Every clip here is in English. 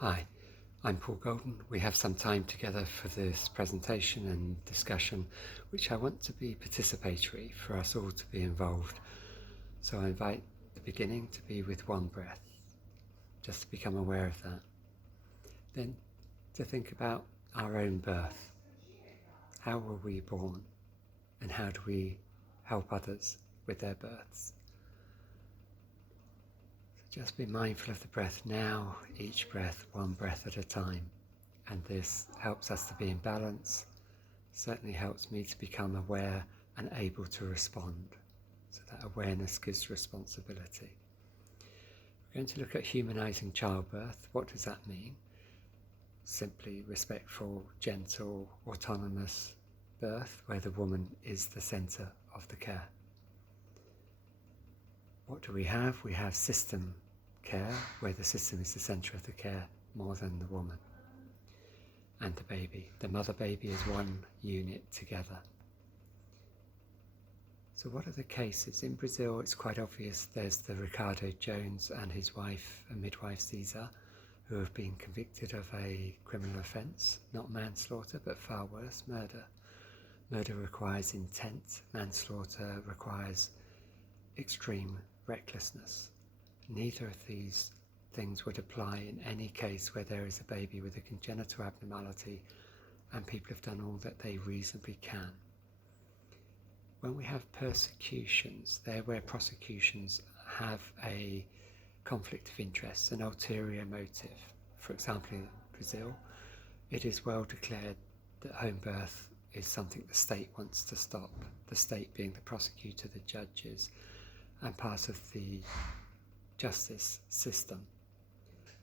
Hi, I'm Paul Golden. We have some time together for this presentation and discussion, which I want to be participatory for us all to be involved. So I invite the beginning to be with one breath, just to become aware of that. Then to think about our own birth. How were we born? And how do we help others with their births? Just be mindful of the breath now, each breath, one breath at a time. And this helps us to be in balance, certainly helps me to become aware and able to respond. So that awareness gives responsibility. We're going to look at humanizing childbirth. What does that mean? Simply respectful, gentle, autonomous birth where the woman is the centre of the care. What do we have? We have system care, where the system is the centre of the care more than the woman. And the baby. The mother-baby is one unit together. So what are the cases? In Brazil, it's quite obvious. There's the Ricardo Jones and his wife, a midwife Cesar, who have been convicted of a criminal offence, not manslaughter, but far worse, murder. Murder requires intent. Manslaughter requires extreme recklessness. Neither of these things would apply in any case where there is a baby with a congenital abnormality and people have done all that they reasonably can. When we have persecutions, they're where prosecutions have a conflict of interest, an ulterior motive. For example, in Brazil, it is well declared that home birth is something the state wants to stop, the state being the prosecutor, the judges, and part of the justice system.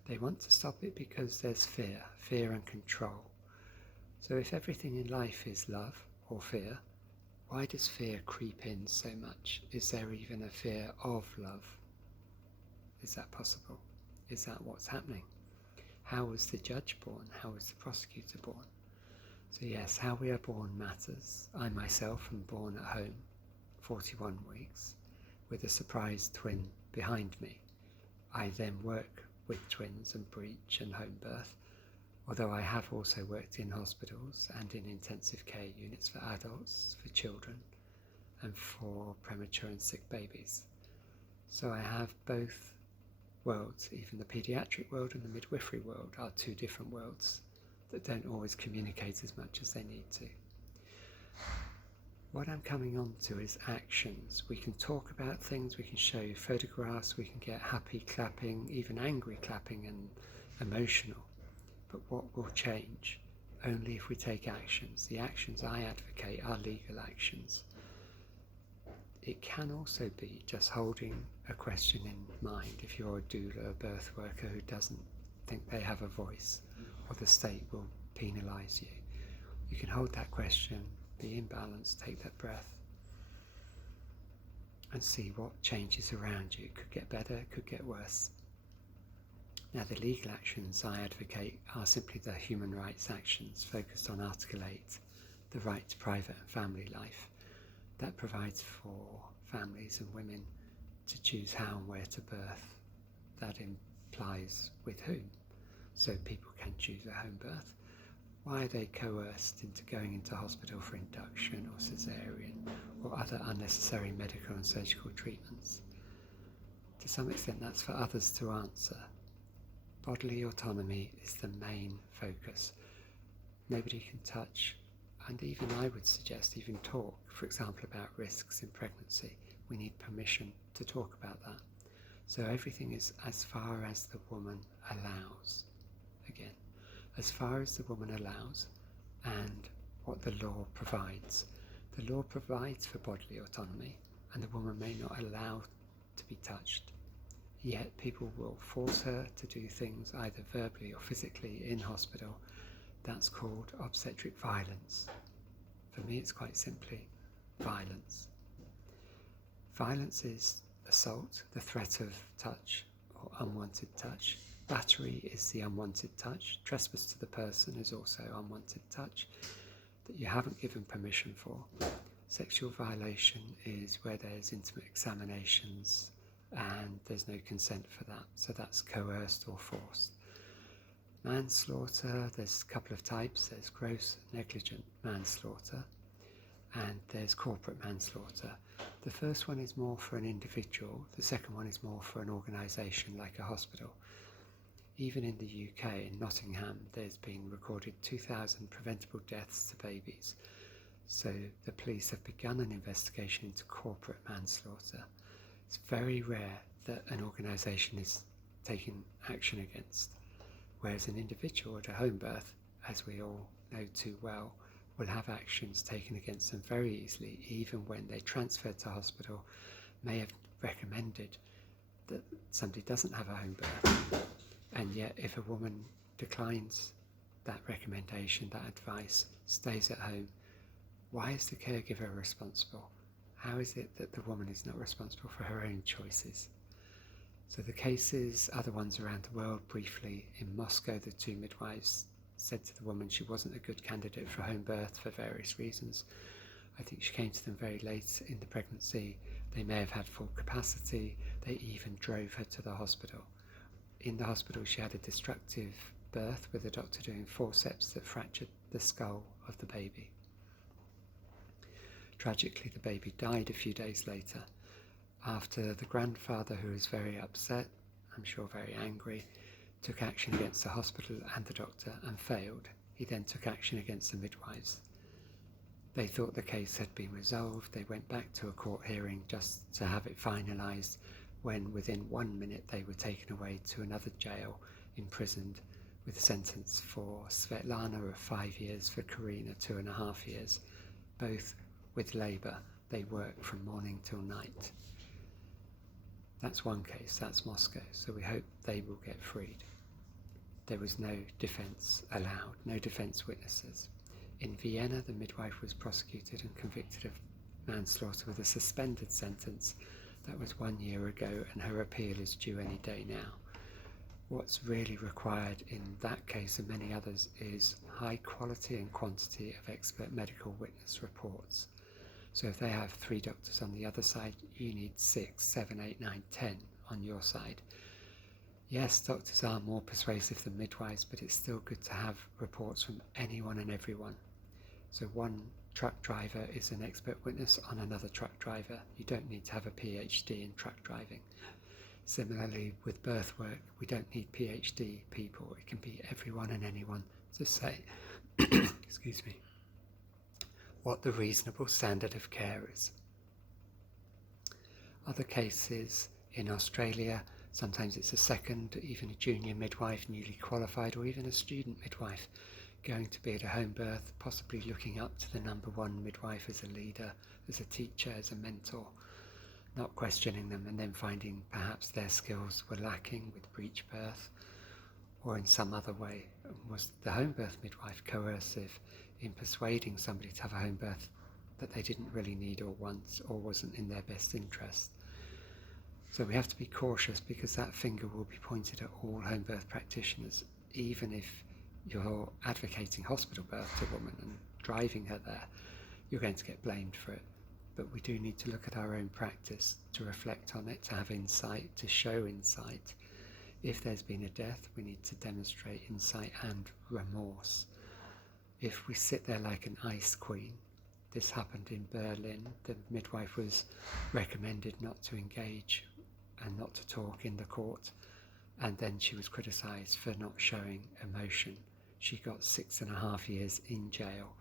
They want to stop it because there's fear and control. So if everything in life is love or fear, why does fear creep in so much? Is there even a fear of love? Is that possible? Is that what's happening? How was the judge born? How was the prosecutor born? So yes, how we are born matters. I myself am born at home, 41 weeks, with a surprise twin behind me. I then work with twins and breech and home birth, although I have also worked in hospitals and in intensive care units for adults, for children, and for premature and sick babies. So I have both worlds. Even the paediatric world and the midwifery world are two different worlds that don't always communicate as much as they need to. What I'm coming on to is actions. We can talk about things, we can show you photographs, we can get happy clapping, even angry clapping and emotional. But what will change? Only if we take actions. The actions I advocate are legal actions. It can also be just holding a question in mind if you're a doula, a birth worker who doesn't think they have a voice, or the state will penalise you. You can hold that question, be in balance, take that breath, and see what changes around you. It could get better, it could get worse. Now the legal actions I advocate are simply the human rights actions focused on Article 8, the right to private and family life. That provides for families and women to choose how and where to birth. That implies with whom. So people can choose a home birth. Why are they coerced into going into hospital for induction or cesarean or other unnecessary medical and surgical treatments? To some extent that's for others to answer. Bodily autonomy is the main focus. Nobody can touch, and even I would suggest even talk, for example, about risks in pregnancy. We need permission to talk about that. So everything is as far as the woman allows. Again, as far as the woman allows, and what the law provides. The law provides for bodily autonomy, and the woman may not allow to be touched. Yet people will force her to do things either verbally or physically in hospital. That's called obstetric violence. For me, it's quite simply violence. Violence is assault, the threat of touch or unwanted touch. Battery is the unwanted touch. Trespass to the person is also unwanted touch that you haven't given permission for. Sexual violation is where there's intimate examinations and there's no consent for that. So that's coerced or forced. Manslaughter, there's a couple of types. There's gross negligent manslaughter and there's corporate manslaughter. The first one is more for an individual, the second one is more for an organisation like a hospital. Even in the UK, in Nottingham, there's been recorded 2,000 preventable deaths to babies. So the police have begun an investigation into corporate manslaughter. It's very rare that an organisation is taken action against, whereas an individual at a home birth, as we all know too well, will have actions taken against them very easily, even when they transferred to hospital, may have recommended that somebody doesn't have a home birth. And yet if a woman declines that recommendation, that advice, stays at home, why is the caregiver responsible? How is it that the woman is not responsible for her own choices? So the cases, other ones around the world, briefly, in Moscow, the two midwives said to the woman she wasn't a good candidate for home birth for various reasons. I think she came to them very late in the pregnancy. They may have had full capacity. They even drove her to the hospital. In the hospital, she had a destructive birth with the doctor doing forceps that fractured the skull of the baby. Tragically, the baby died a few days later after the grandfather, who was very upset, I'm sure very angry, took action against the hospital and the doctor and failed. He then took action against the midwives. They thought the case had been resolved. They went back to a court hearing just to have it finalised, when within 1 minute they were taken away to another jail, imprisoned, with a sentence for Svetlana of 5 years, for Karina 2.5 years, both with labour. They work from morning till night. That's one case, that's Moscow, so we hope they will get freed. There was no defence allowed, no defence witnesses. In Vienna, the midwife was prosecuted and convicted of manslaughter with a suspended sentence. That was 1 year ago, and her appeal is due any day now. What's really required in that case and many others is high quality and quantity of expert medical witness reports. So if they have 3 doctors on the other side, you need 6, 7, 8, 9, 10 on your side. Yes, doctors are more persuasive than midwives, but it's still good to have reports from anyone and everyone. So one truck driver is an expert witness on another truck driver. You don't need to have a PhD in truck driving. Similarly, with birth work, we don't need PhD people. It can be everyone and anyone to say, excuse me, what the reasonable standard of care is. Other cases in Australia, sometimes it's a second, even a junior midwife, newly qualified, or even a student midwife going to be at a home birth, possibly looking up to the number 1 midwife as a leader, as a teacher, as a mentor, not questioning them, and then finding perhaps their skills were lacking with breech birth or in some other way. Was the home birth midwife coercive in persuading somebody to have a home birth that they didn't really need or want, or wasn't in their best interest? So we have to be cautious, because that finger will be pointed at all home birth practitioners. Even if you're advocating hospital birth to a woman and driving her there, you're going to get blamed for it. But we do need to look at our own practice, to reflect on it, to have insight, to show insight. If there's been a death, we need to demonstrate insight and remorse. If we sit there like an ice queen, this happened in Berlin, the midwife was recommended not to engage and not to talk in the court, and then she was criticised for not showing emotion. She got 6.5 years in jail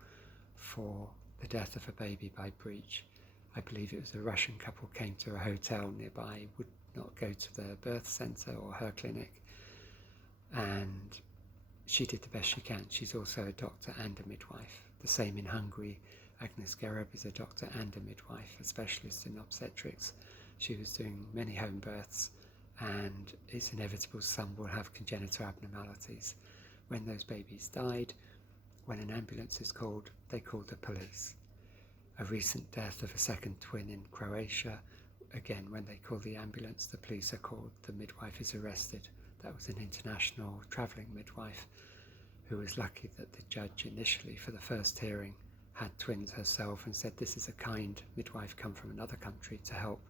for the death of a baby by breech. I believe it was a Russian couple came to a hotel nearby, would not go to the birth centre or her clinic, and she did the best she can. She's also a doctor and a midwife. The same in Hungary. Agnes Gereb is a doctor and a midwife, a specialist in obstetrics. She was doing many home births, and it's inevitable some will have congenital abnormalities. When those babies died, when an ambulance is called, they called the police. A recent death of a second twin in Croatia, again, when they call the ambulance, the police are called, the midwife is arrested. That was an international travelling midwife who was lucky that the judge initially, for the first hearing, had twins herself and said, this is a kind midwife come from another country to help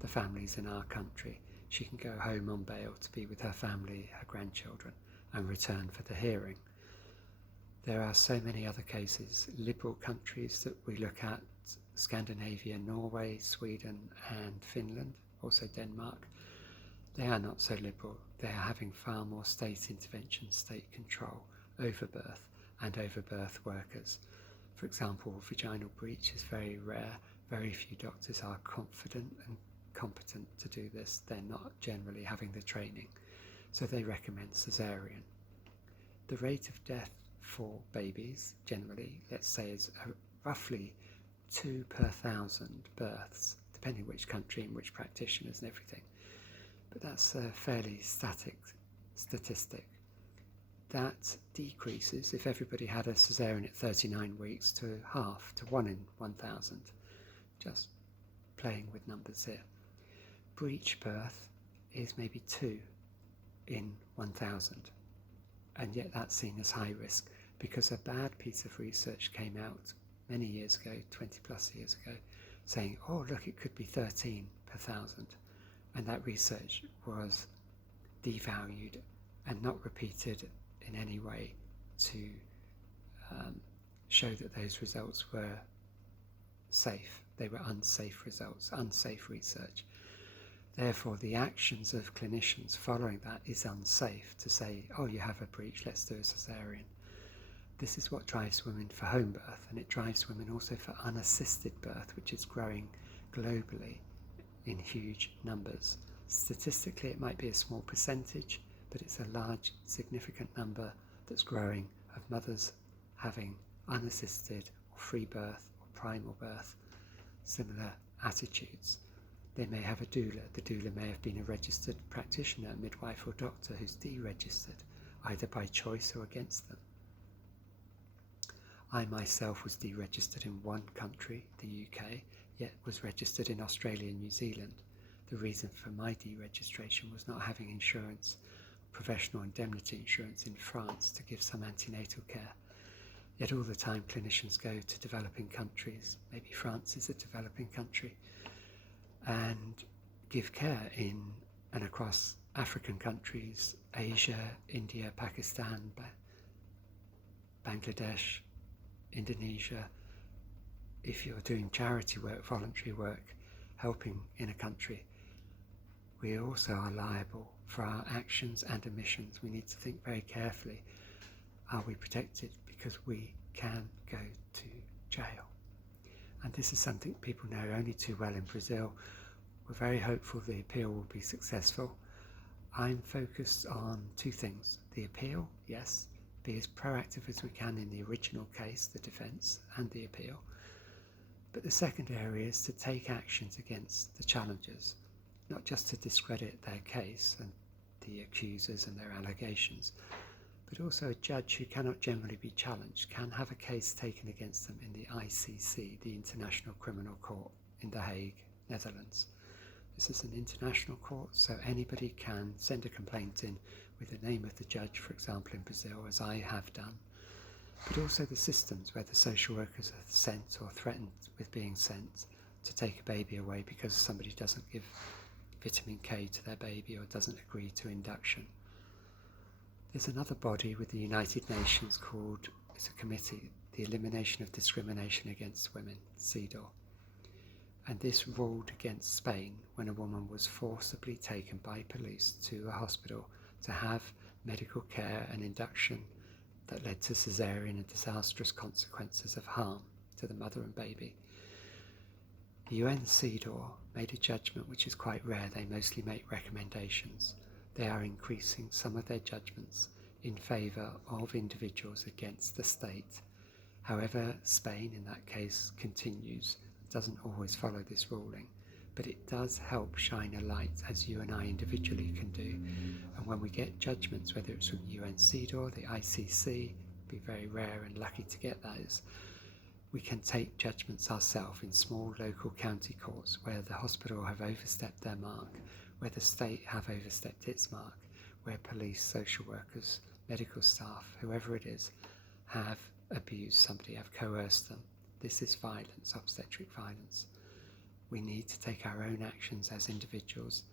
the families in our country. She can go home on bail to be with her family, her grandchildren. and return for the hearing. There are so many other cases, liberal countries that we look at, Scandinavia, Norway, Sweden and Finland, also Denmark. They are not so liberal. They are having far more state intervention, state control over birth and over birth workers. For example, vaginal breech is very rare. Very few doctors are confident and competent to do this. They're not generally having the training, so they recommend cesarean. The rate of death for babies generally, let's say, is roughly 2 per 1,000 births, depending which country and which practitioners and everything. But that's a fairly static statistic. That decreases if everybody had a cesarean at 39 weeks to half, to 1 in 1,000. Just playing with numbers here. Breech birth is maybe 2 in 1,000. And yet that's seen as high risk because a bad piece of research came out many years ago, 20 plus years ago, saying, oh look, it could be 13 per 1,000. And that research was devalued and not repeated in any way to show that those results were safe. They were unsafe results, unsafe research. Therefore, the actions of clinicians following that is unsafe to say, oh, you have a breech, let's do a cesarean. This is what drives women for home birth, and it drives women also for unassisted birth, which is growing globally in huge numbers. Statistically, it might be a small percentage, but it's a large, significant number that's growing of mothers having unassisted or free birth or primal birth, similar attitudes. They may have a doula. The doula may have been a registered practitioner, midwife or doctor who's deregistered, either by choice or against them. I myself was deregistered in one country, the UK, yet was registered in Australia and New Zealand. The reason for my deregistration was not having insurance, professional indemnity insurance in France to give some antenatal care. Yet all the time clinicians go to developing countries, maybe France is a developing country, and give care in and across African countries, Asia, India, Pakistan, Bangladesh, Indonesia. If you're doing charity work, voluntary work, helping in a country, we also are liable for our actions and omissions. We need to think very carefully, are we protected? Because we can go to jail. And this is something people know only too well in Brazil. We're very hopeful the appeal will be successful. I'm focused on 2 things. The appeal, yes, be as proactive as we can in the original case, the defence and the appeal. But the second area is to take actions against the challengers, not just to discredit their case and the accusers and their allegations, but also a judge who cannot generally be challenged can have a case taken against them in the ICC, the International Criminal Court in The Hague, Netherlands. This is an international court, so anybody can send a complaint in with the name of the judge, for example in Brazil, as I have done, but also the systems where the social workers are sent or threatened with being sent to take a baby away because somebody doesn't give vitamin K to their baby or doesn't agree to induction. There's another body with the United Nations called, it's a committee, the Elimination of Discrimination Against Women, CEDAW. And this ruled against Spain when a woman was forcibly taken by police to a hospital to have medical care and induction that led to cesarean and disastrous consequences of harm to the mother and baby. The UN CEDAW made a judgment which is quite rare. They mostly make recommendations. They are increasing some of their judgments in favour of individuals against the state. However, Spain in that case continues, doesn't always follow this ruling, but it does help shine a light, as you and I individually can do. And when we get judgments, whether it's from UN CEDAW, the ICC, be very rare and lucky to get those, we can take judgments ourselves in small local county courts where the hospital have overstepped their mark, where the state have overstepped its mark, where police, social workers, medical staff, whoever it is, have abused somebody, have coerced them. This is violence, obstetric violence. We need to take our own actions as individuals,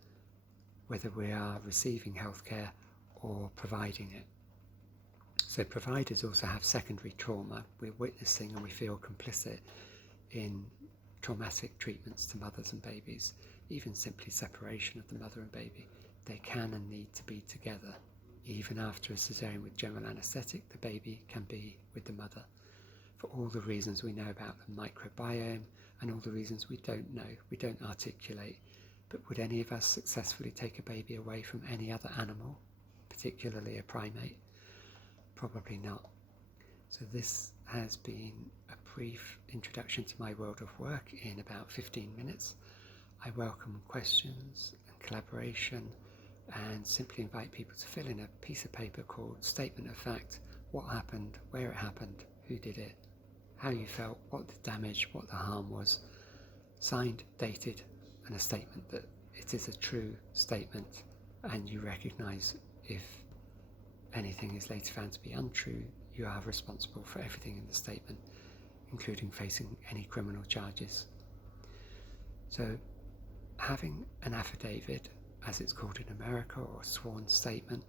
whether we are receiving healthcare or providing it. So providers also have secondary trauma. We're witnessing and we feel complicit in traumatic treatments to mothers and babies, even simply separation of the mother and baby. They can and need to be together. Even after a cesarean with general anaesthetic, the baby can be with the mother. For all the reasons we know about the microbiome and all the reasons we don't know, we don't articulate. But would any of us successfully take a baby away from any other animal, particularly a primate? Probably not. So this has been a brief introduction to my world of work in about 15 minutes. I welcome questions and collaboration and simply invite people to fill in a piece of paper called Statement of Fact: what happened, where it happened, who did it, how you felt, what the damage, what the harm was, signed, dated, and a statement that it is a true statement, and you recognise if anything is later found to be untrue, you are responsible for everything in the statement, including facing any criminal charges. So having an affidavit, as it's called in America, or a sworn statement,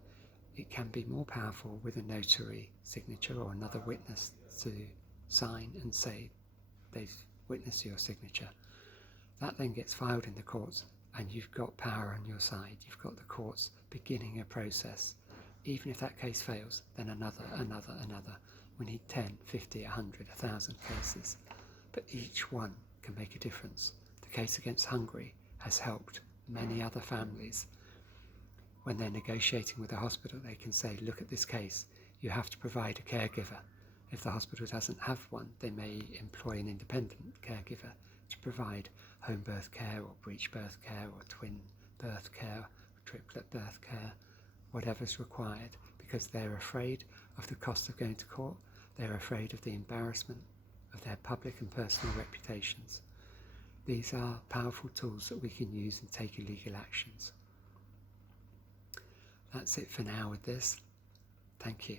it can be more powerful with a notary signature or another witness to sign and say they've witnessed your signature. That then gets filed in the courts and you've got power on your side. You've got the courts beginning a process. Even if that case fails, then another. We need 10, 50, 100, 1,000 cases. But each one can make a difference. The case against Hungary has helped many other families. When they're negotiating with the hospital, they can say, look at this case, you have to provide a caregiver. If the hospital doesn't have one, they may employ an independent caregiver to provide home birth care or breech birth care or twin birth care or triplet birth care, whatever's required, because they're afraid of the cost of going to court. They're afraid of the embarrassment of their public and personal reputations. These are powerful tools that we can use and take illegal actions. That's it for now with this. Thank you.